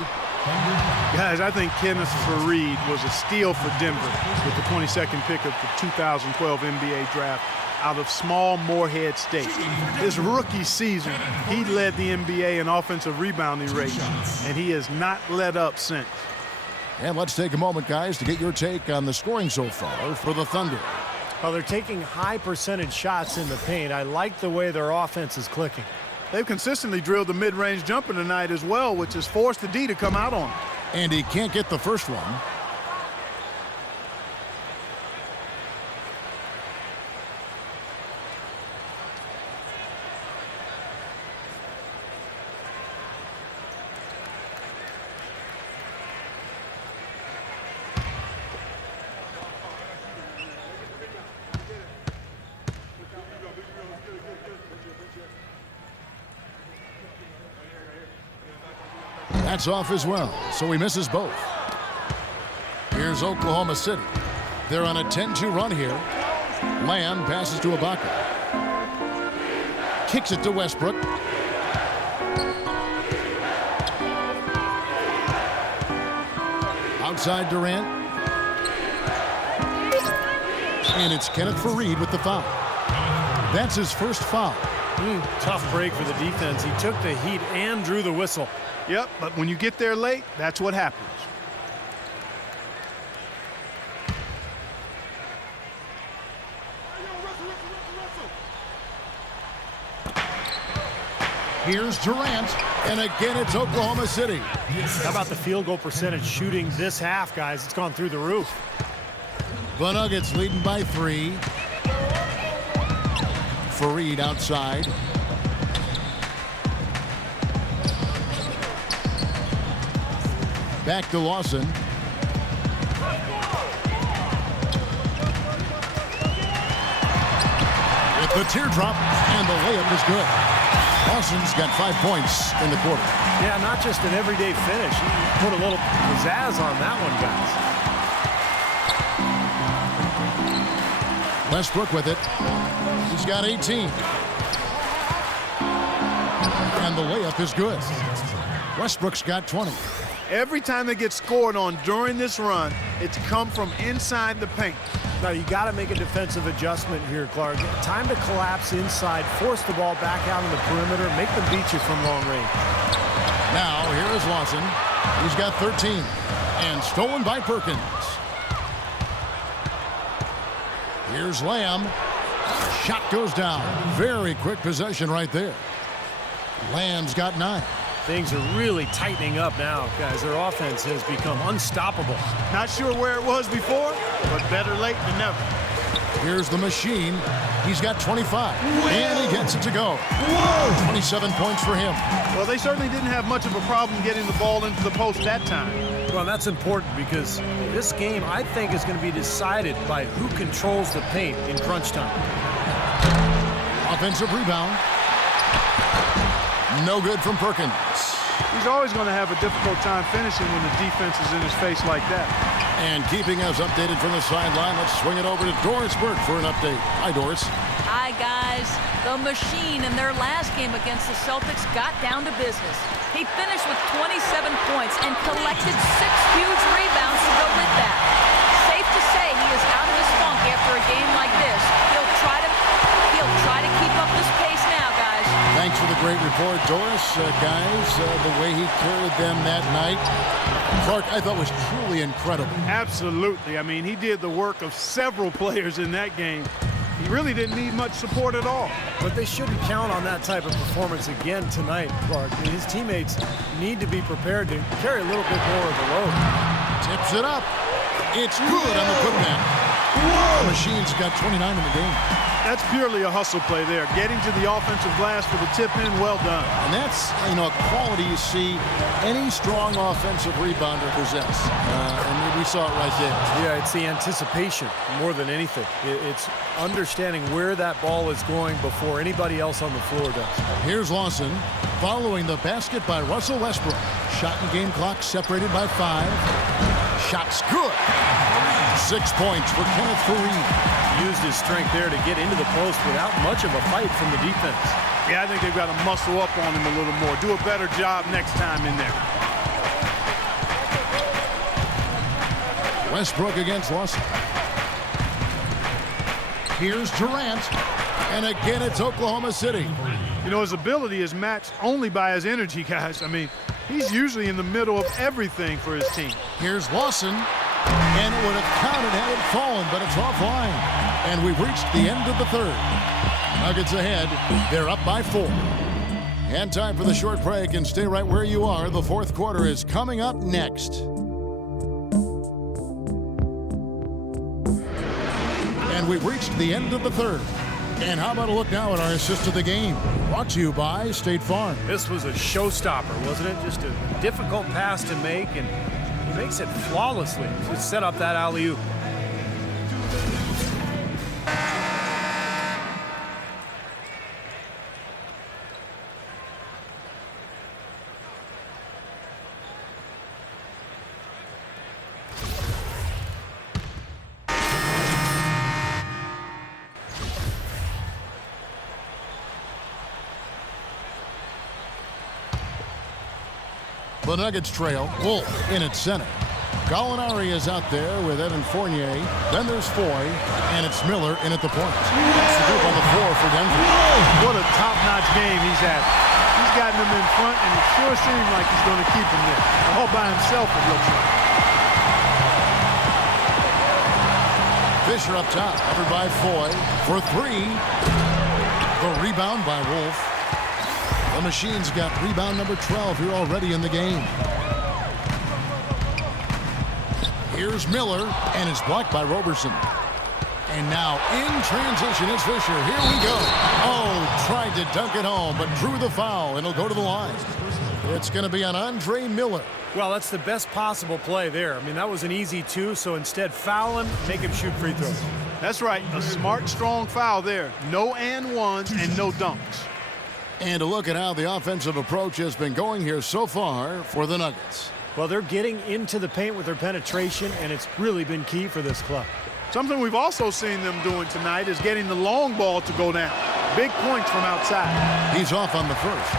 Guys, I think Kenneth Fareed was a steal for Denver with the 22nd pick of the 2012 NBA draft out of small Morehead State. This rookie season, he led the NBA in offensive rebounding rate, and he has not let up since. And let's take a moment, guys, to get your take on the scoring so far for the Thunder. Well, they're taking high percentage shots in the paint. I like the way their offense is clicking. They've consistently drilled the mid-range jumper tonight as well, which has forced the D to come out on him. And he can't get the first one. That's off as well, so he misses both. Here's Oklahoma City. They're on a 10-2 run here. Lamb passes to Ibaka. Kicks it to Westbrook. Outside Durant. And it's Kenneth Fareed with the foul. That's his first foul. Tough break for the defense. He took the heat and drew the whistle. Yep, but when you get there late, that's what happens. Here's Durant, and again it's Oklahoma City. How about the field goal percentage shooting this half, guys? It's gone through the roof. The Nuggets leading by 3. Fareed outside. Back to Lawson. With the teardrop, and the layup is good. Lawson's got 5 points in the quarter. Yeah, not just an everyday finish. He put a little pizzazz on that one, guys. Westbrook with it. He's got 18. And the layup is good. Westbrook's got 20. Every time they get scored on during this run, it's come from inside the paint. Now, you got to make a defensive adjustment here, Clark. Time to collapse inside, force the ball back out on the perimeter, make them beat you from long range. Now, here is Lawson. He's got 13. And stolen by Perkins. Here's Lamb. Shot goes down. Very quick possession right there. Lamb's got 9. Things are really tightening up now, guys. Their offense has become unstoppable. Not sure where it was before, but better late than never. Here's the machine. He's got 25, and he gets it to go. 27 points for him. Well, they certainly didn't have much of a problem getting the ball into the post that time. Well, that's important because this game, I think, is going to be decided by who controls the paint in crunch time. Offensive rebound. No good from Perkins. He's always going to have a difficult time finishing when the defense is in his face like that. And keeping us updated from the sideline, let's swing it over to Doris Burke for an update. Hi, Doris. Hi, guys. The machine in their last game against the Celtics got down to business. He finished with 27 points and collected 6 huge rebounds to go with that. Safe to say he is out of his funk after a game like this. He'll try to keep up this pace now, guys. Thanks for the great report, Doris. Guys, the way he carried them that night, Clark, I thought was truly incredible. Absolutely. I mean, he did the work of several players in that game. He really didn't need much support at all. But they shouldn't count on that type of performance again tonight, Clark. I mean, his teammates need to be prepared to carry a little bit more of the load. Tips it up. It's good on the putback. The machine's got 29 in the game. That's purely a hustle play there. Getting to the offensive glass for the tip-in, well done. And that's, a quality you see any strong offensive rebounder possess. And we saw it right there. Yeah, it's the anticipation more than anything. It's understanding where that ball is going before anybody else on the floor does. Here's Lawson following the basket by Russell Westbrook. Shot and game clock separated by 5. Shot's good. 6 points for Kenneth Faried. Used his strength there to get into the post without much of a fight from the defense. Yeah, I think they've got to muscle up on him a little more. Do a better job next time in there. Westbrook against Lawson. Here's Durant. And again, it's Oklahoma City. His ability is matched only by his energy, guys. I mean, he's usually in the middle of everything for his team. Here's Lawson. And it would have counted had it fallen, but it's offline. And we've reached the end of the third. Nuggets ahead. They're up by 4. And time for the short break, and stay right where you are. The fourth quarter is coming up next. And we've reached the end of the third. And how about a look now at our assist of the game? Brought to you by State Farm. This was a showstopper, wasn't it? Just a difficult pass to make, and he makes it flawlessly to set up that alley-oop. The Nuggets trail. Wolf in at center. Gallinari is out there with Evan Fournier. Then there's Foy, and it's Miller in at the point. That's the group on the floor for Denver. What a top-notch game he's had. He's gotten them in front, and it sure seems like he's going to keep them there. All by himself, it looks like. Fisher up top, covered by Foy for 3. The rebound by Wolf. The Machine's got rebound number 12 here already in the game. Here's Miller, and it's blocked by Roberson. And now in transition is Fisher. Here we go. Oh, tried to dunk it home, but drew the foul, and he'll go to the line. It's going to be on Andre Miller. Well, that's the best possible play there. I mean, that was an easy 2, so instead foul him, make him shoot free throws. That's right. A smart, strong foul there. No and ones and no dunks. And a look at how the offensive approach has been going here so far for the Nuggets. Well, they're getting into the paint with their penetration, and it's really been key for this club. Something we've also seen them doing tonight is getting the long ball to go down. Big points from outside. He's off on the first.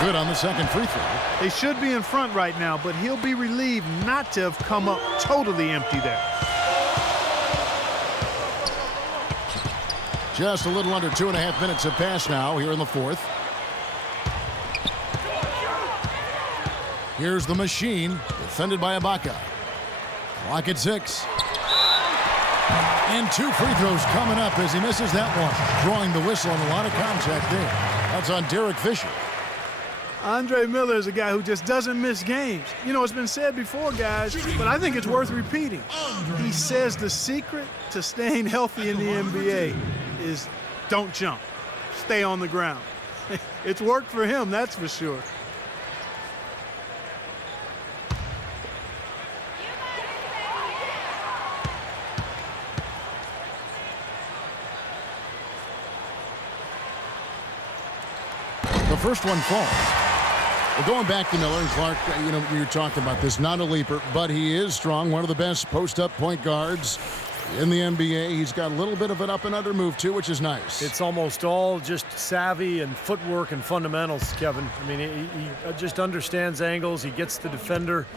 Good on the second free throw. They should be in front right now, but he'll be relieved not to have come up totally empty there. Just a little under 2.5 minutes have passed now here in the fourth. Here's the machine, defended by Ibaka. Clock at 6. And 2 free throws coming up as he misses that one. Drawing the whistle and a lot of contact there. That's on Derek Fisher. Andre Miller is a guy who just doesn't miss games. You know, it's been said before, guys, but I think it's worth repeating. He says the secret to staying healthy in the NBA is don't jump. Stay on the ground. It's worked for him, that's for sure. The first one falls. Well, going back to Miller and Clark, you know, you're talking about this, not a leaper, but he is strong, one of the best post-up point guards in the NBA. He's got a little bit of an up and under move too, which is nice. It's almost all just savvy and footwork and fundamentals, Kevin. I mean, he just understands angles. He gets the defender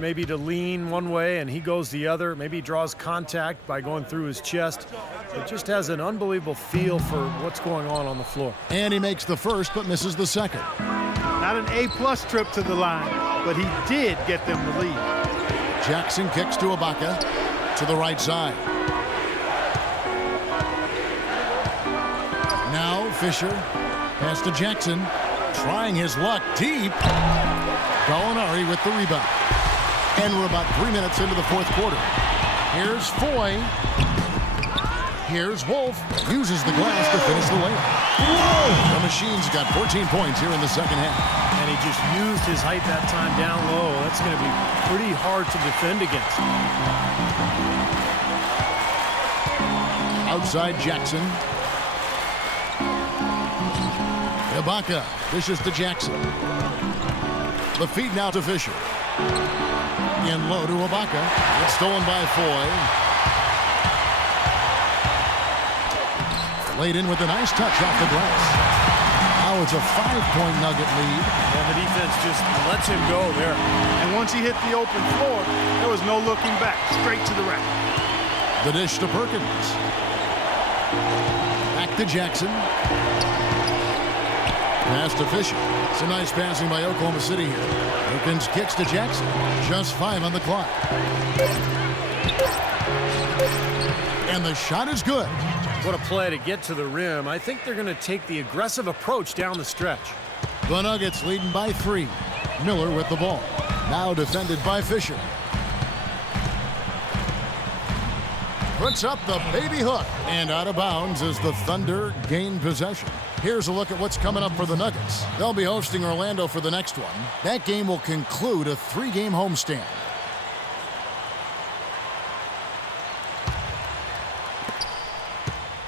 maybe to lean one way and he goes the other. Maybe he draws contact by going through his chest. It just has an unbelievable feel for what's going on the floor. And he makes the first but misses the second. Not an A-plus trip to the line, but he did get them the lead. Jackson kicks to Ibaka to the right side. Now Fisher pass to Jackson, trying his luck deep. Gallinari with the rebound. And we're about 3 minutes into the fourth quarter. Here's Foy. Here's Wolf. Uses the glass to finish the layup. The Machine's got 14 points here in the second half. And he just used his height that time down low. That's going to be pretty hard to defend against. Outside Jackson. Ibaka dishes to Jackson. The feed now to Fisher. In low to Ibaka. It's stolen by Foy. Laid in with a nice touch off the glass. Now it's a 5-point Nugget lead. And the defense just lets him go there. And once he hit the open floor, there was no looking back. Straight to the rack. The dish to Perkins. Back to Jackson. Pass to Fisher. Some nice passing by Oklahoma City here. Perkins kicks to Jackson. Just 5 on the clock. And the shot is good. What a play to get to the rim. I think they're going to take the aggressive approach down the stretch. The Nuggets leading by 3. Miller with the ball. Now defended by Fisher. Puts up the baby hook. And out of bounds as the Thunder gain possession. Here's a look at what's coming up for the Nuggets. They'll be hosting Orlando for the next one. That game will conclude a 3-game homestand.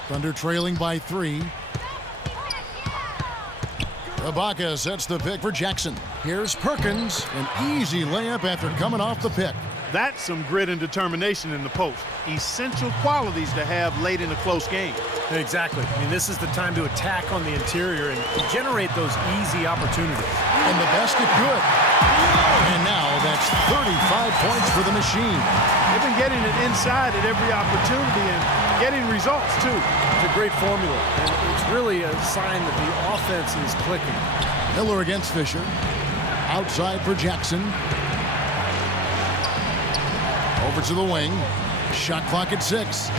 Thunder trailing by 3. Ibaka sets the pick for Jackson. Here's Perkins. An easy layup after coming off the pick. That's some grit and determination in the post. Essential qualities to have late in a close game. Exactly. I mean, this is the time to attack on the interior and generate those easy opportunities. And the basket good. And now that's 35 points for the Machine. They've been getting it inside at every opportunity and getting results, too. It's a great formula, and it's really a sign that the offense is clicking. Miller against Fisher. Outside for Jackson. Over to the wing. Shot clock at 6.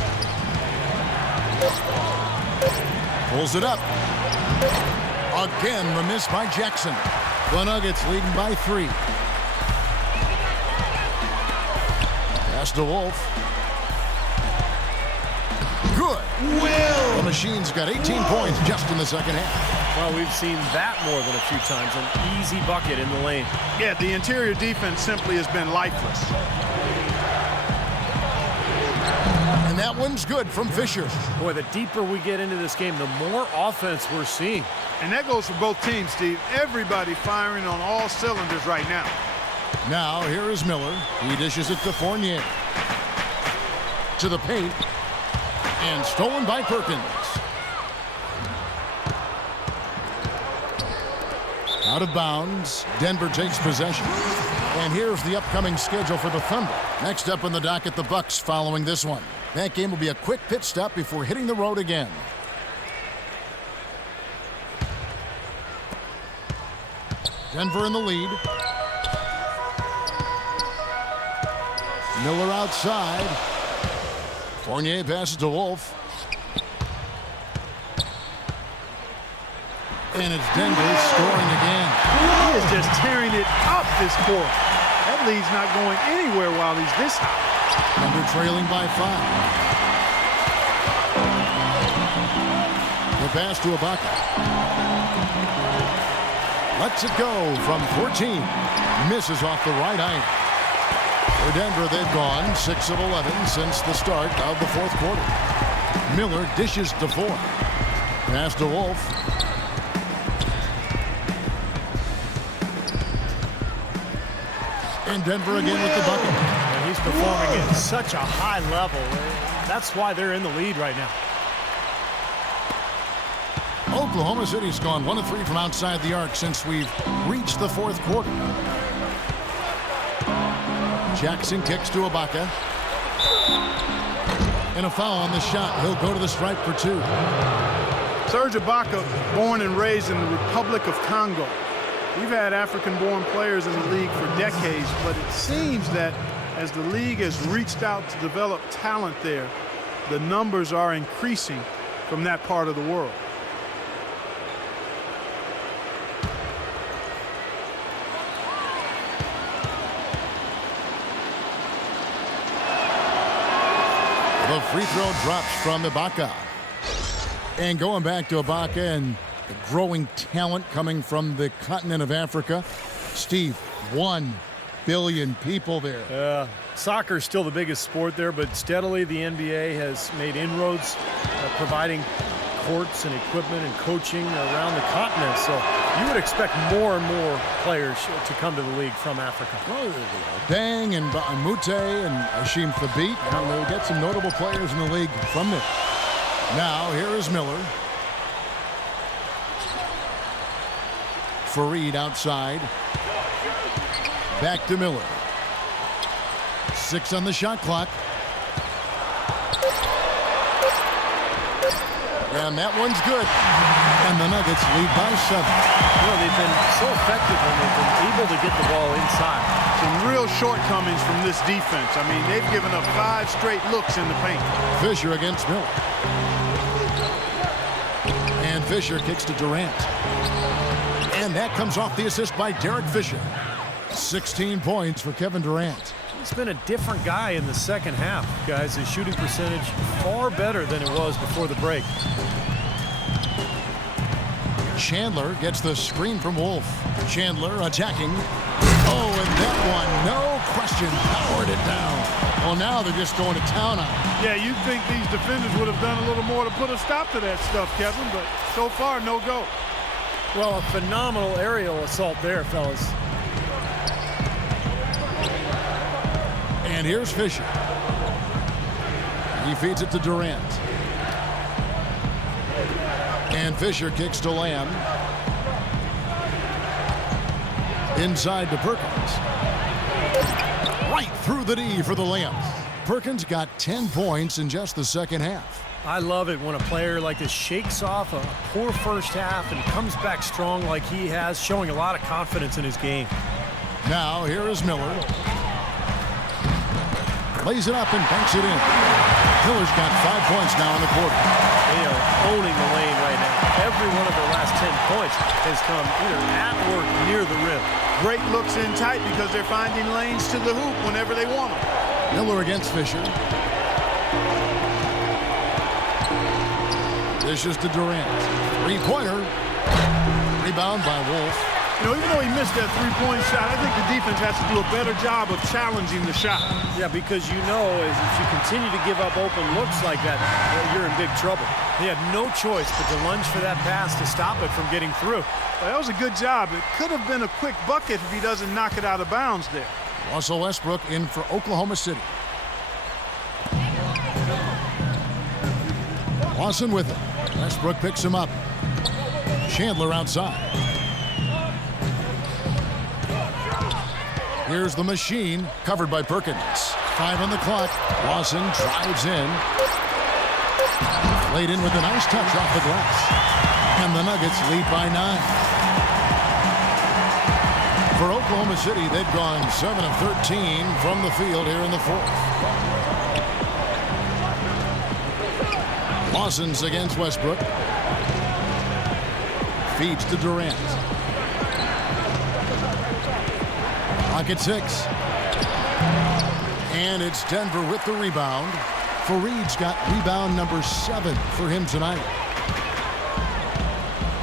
Pulls it up. Again, the miss by Jackson. The Nuggets leading by 3. Pass to Wolf. Good. Will. The Machine's got 18 points just in the second half. Well, we've seen that more than a few times. An easy bucket in the lane. Yeah, the interior defense simply has been lifeless. And that one's good from Fisher. Boy, the deeper we get into this game, the more offense we're seeing. And that goes for both teams, Steve. Everybody firing on all cylinders right now. Now, here is Miller. He dishes it to Fournier. To the paint. And stolen by Perkins. Out of bounds. Denver takes possession. And here's the upcoming schedule for the Thunder. Next up on the docket, the Bucks following this one. That game will be a quick pit stop before hitting the road again. Denver in the lead. Miller outside. Fournier passes to Wolf. And it's Denver scoring again. He is just tearing it up this quarter. That lead's not going anywhere while he's this high. Thunder trailing by 5. The pass to Ibaka. Lets it go from 14. Misses off the right iron. For Denver, they've gone 6 of 11 since the start of the fourth quarter. Miller dishes to 4. Pass to Wolf. And Denver again with the bucket. And he's performing at such a high level. That's why they're in the lead right now. Oklahoma City's gone 1 of 3 from outside the arc since we've reached the fourth quarter. Jackson kicks to Ibaka. And a foul on the shot. He'll go to the stripe for 2. Serge Ibaka, born and raised in the Republic of Congo. We've had African-born players in the league for decades, but it seems that as the league has reached out to develop talent there, the numbers are increasing from that part of the world. The free throw drops from Ibaka. And going back to Ibaka and the growing talent coming from the continent of Africa. Steve, 1 billion people there. Soccer is still the biggest sport there, but steadily the NBA has made inroads, providing courts and equipment and coaching around the continent. So you would expect more and more players to come to the league from Africa. Dang and Mute and Hashim Thabit. And we'll get some notable players in the league from there. Now, here is Miller. Fareed outside. Back to Miller. 6 on the shot clock. And that one's good. And the Nuggets lead by 7. You know, they've been so effective when they've been able to get the ball inside. Some real shortcomings from this defense. I mean, they've given up 5 straight looks in the paint. Fisher against Miller. And Fisher kicks to Durant. And that comes off the assist by Derek Fisher. 16 points for Kevin Durant. He's been a different guy in the second half, guys. His shooting percentage far better than it was before the break. Chandler gets the screen from Wolf. Chandler attacking. Oh, and that one, no question, powered it down. Well, now they're just going to town on it. Yeah, you'd think these defenders would have done a little more to put a stop to that stuff, Kevin, but so far, no go. Well, a phenomenal aerial assault there, fellas. And here's Fisher. He feeds it to Durant. And Fisher kicks to Lamb. Inside to Perkins. Right through the D for the Lambs. Perkins got 10 points in just the second half. I love it when a player like this shakes off a poor first half and comes back strong like he has, showing a lot of confidence in his game. Now, here is Miller. Lays it up and banks it in. Miller's got 5 points now in the quarter. They are owning the lane right now. Every one of their last 10 points has come either at or near the rim. Great looks in tight because they're finding lanes to the hoop whenever they want them. Miller against Fisher. Dishes to Durant. Three-pointer. Rebound by Wolf. You know, even though he missed that three-point shot, I think the defense has to do a better job of challenging the shot. Yeah, because you know, if you continue to give up open looks like that, you're in big trouble. He had no choice but to lunge for that pass to stop it from getting through. Well, that was a good job. It could have been a quick bucket if he doesn't knock it out of bounds there. Russell Westbrook in for Oklahoma City. Lawson with it. Westbrook picks him up. Chandler outside. Here's the machine, covered by Perkins. 5 on the clock. Lawson drives in. Laid in with a nice touch off the glass. And the Nuggets lead by 9. For Oklahoma City, they've gone 7 of 13 from the field here in the fourth. Lawson's against Westbrook. Feeds to Durant. Pocket 6. And it's Denver with the rebound. Fareed's got rebound number 7 for him tonight.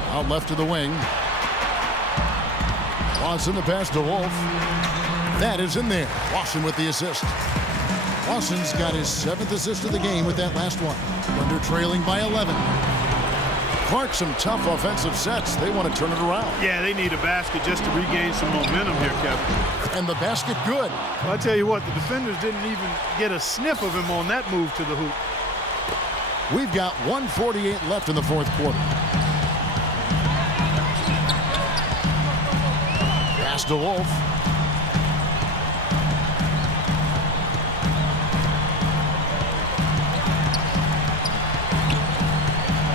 Out left to the wing. Lawson the pass to Wolf. That is in there. Lawson with the assist. Lawson's got his 7th assist of the game with that last one. Thunder trailing by 11. Clark, some tough offensive sets. They want to turn it around. Yeah, they need a basket just to regain some momentum here, Kevin. And the basket good. Well, I tell you what, the defenders didn't even get a sniff of him on that move to the hoop. We've got 1:48 left in the fourth quarter. Pass to Wolf.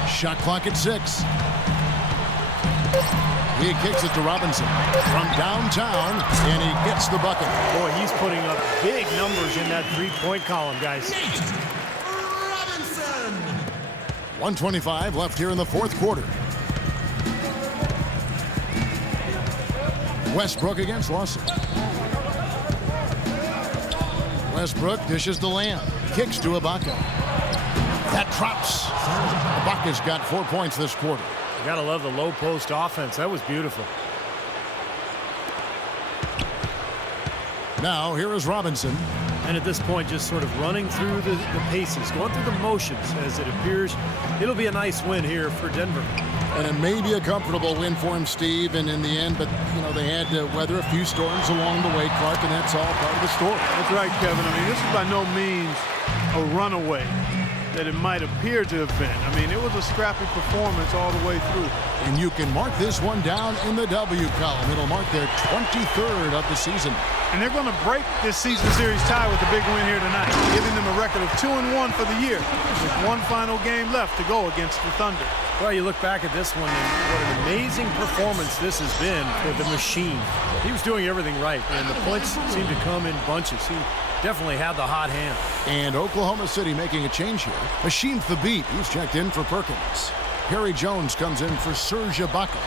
Shot clock at 6. He kicks it to Robinson from downtown, and he gets the bucket. Boy, he's putting up big numbers in that three-point column, guys. 1:25 left here in the fourth quarter. Westbrook against Lawson. Westbrook dishes to Lamb. Kicks to Ibaka. That drops. Ibaka's got 4 points this quarter. You gotta love the low post offense. That was beautiful. Now here is Robinson. And at this point, just sort of running through the paces, going through the motions as it appears. It'll be a nice win here for Denver. And it may be a comfortable win for him, Steve, and in the end, but, you know, they had to weather a few storms along the way, Clark, and that's all part of the story. That's right, Kevin. I mean, this is by no means a runaway that it might appear to have been. I mean, it was a scrappy performance all the way through. And you can mark this one down in the W column. It'll mark their 23rd of the season. And they're going to break this season series tie with a big win here tonight, giving them a record of 2-1 for the year, with one final game left to go against the Thunder. Well, you look back at this one, and what an amazing performance this has been for the machine. He was doing everything right, and the points seemed to come in bunches. He definitely had the hot hand. And Oklahoma City making a change here. Hashim Thabit, he's checked in for Perkins. Harry Jones comes in for Serge Ibaka.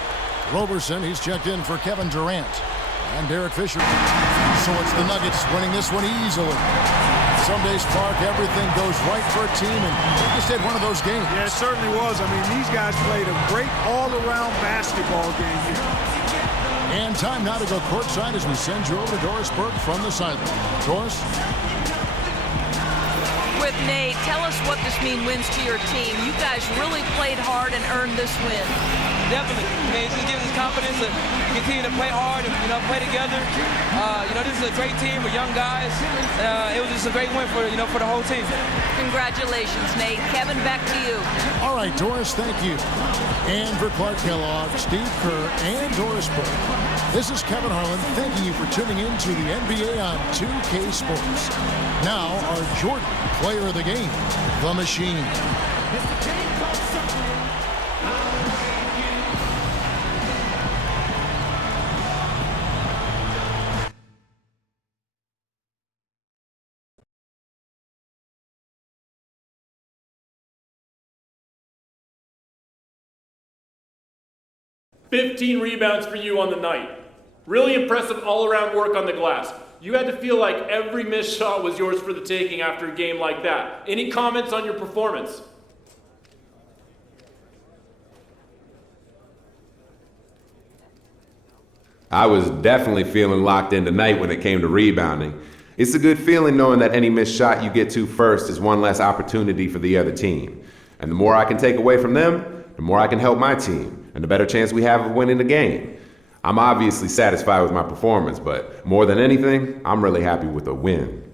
Roberson, he's checked in for Kevin Durant. And Derek Fisher. So it's the Nuggets winning this one easily. Some days, Clark, everything goes right for a team, and they just had one of those games. Yeah, it certainly was. I mean, these guys played a great all-around basketball game here. And time now to go courtside as we send you over to Doris Burke from the sideline. Doris? With Nate, tell us what this means wins to your team. You guys really played hard and earned this win. Definitely. I mean, it just gives us confidence to continue to play hard and, play together. This is a great team with young guys. It was just a great win for the whole team. Congratulations, Nate. Kevin, back to you. All right, Doris, thank you. And for Clark Kellogg, Steve Kerr, and Doris Burke, this is Kevin Harlan thanking you for tuning in to the NBA on 2K Sports. Now, our Jordan player of the game, the Machine. "15 rebounds for you on the night. Really impressive all-around work on the glass. You had to feel like every missed shot was yours for the taking after a game like that. Any comments on your performance?" I was definitely feeling locked in tonight when it came to rebounding. It's a good feeling knowing that any missed shot you get to first is one less opportunity for the other team. And the more I can take away from them, the more I can help my team, and the better chance we have of winning the game. I'm obviously satisfied with my performance, but more than anything, I'm really happy with a win.